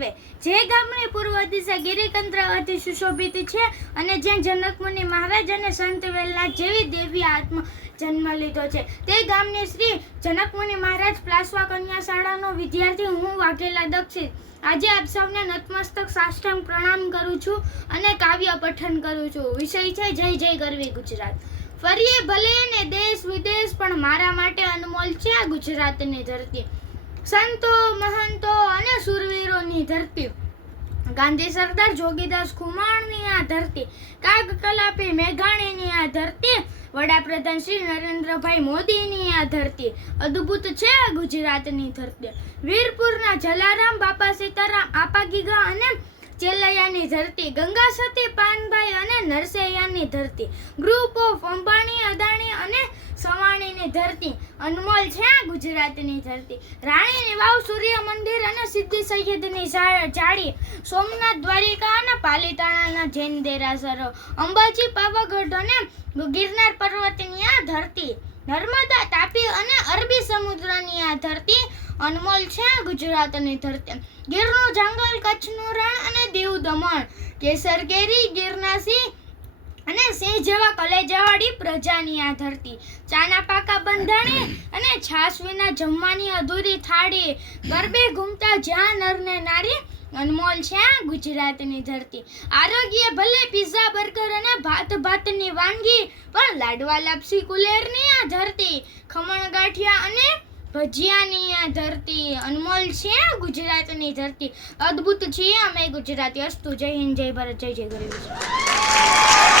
સર્વે। જે ગામની પૂર્વ દિશા ગિરિકંદ્રાવથી સુશોભિત છે અને જ્યાં જનકમુનિ મહારાજ અને સંત વેલનાથ જેવી દેવી આત્મા જન્મ લીધો છે, તે ગામની શ્રી જનકમુનિ મહારાજ પ્લાસવા કન્યા શાળાનો વિદ્યાર્થી હું વાઘેલા દક્ષિત આજે આપ સૌને નતમસ્તક સાષ્ટાંગ પ્રણામ કરું છું અને કાવ્ય પઠન કરું છું। વિષય છે જય જય ગરવી ગુજરાત। ફરીએ ભલે ને દેશ વિદેશ પણ મારા માટે અનમોલ છે આ ગુજરાતની ધરતી। સંતો મહંતો અને સુરવીરોની ધરતી, ગાંધી સરદાર જોગીદાસ ખુમાણની આ ધરતી, કાગ કલાપી મેઘાણીની આ ધરતી, વડાપ્રધાન શ્રી નરેન્દ્રભાઈ મોદીની આ ધરતી, અદ્ભુત છે આ ગુજરાતની ધરતી। વીરપુરના જલારામ બાપા સીતારામ આપાગીગા અને ચેલૈયાની ધરતી, ગંગા સતી પાનભાઈ અને નરસૈયાની ધરતી, ગ્રુપ ઓફ અંબાણી અદાણી અને સવાણીની ધરતી, અનમોલ છે આ ગુજરાતની ધરતી। રાણીની વાવ, સૂર્ય મંદિર અને સિદ્ધિ સૈયદની જાળી, સોમનાથ દ્વારિકા અને પાલીતાણાના જૈન દેરાસરો, અંબાજી પાવાગઢ અને ગિરનાર પર્વતની આ ધરતી, નર્મદા તાપી અને અરબી સમુદ્રની આ ધરતી, અનમોલ છે આ ગુજરાતની ધરતી। ગીરનું જંગલ, કચ્છનું રણ અને દીવ દમણ, કેસર કેરી, ગીરના સિંહ અને સિંહ જેવા કલેજાવાળી પ્રજાની આ ધરતી, ચાના પાકા બંધાણી અને છાશ વિના જમવાની અધૂરી થાળી, ગરબે ઘૂમતા જ્યાં નર ને નારી, અનમોલ છે આ ગુજરાતની ધરતી। આરોગ્ય ભલે પિઝા બર્ગર અને ભાતની વાનગી, પણ લાડવા લાપસી કુલેરની આ ધરતી, ખમણ ગાંઠિયા અને ભજીયાની આ ધરતી, અનમોલ છે આ ગુજરાતની ધરતી। અદ્ભુત છીએ અમે ગુજરાતી। અસ્તુ। જય હિન્દ, જય ભારત, જય જય ગરવી ગુજરાત।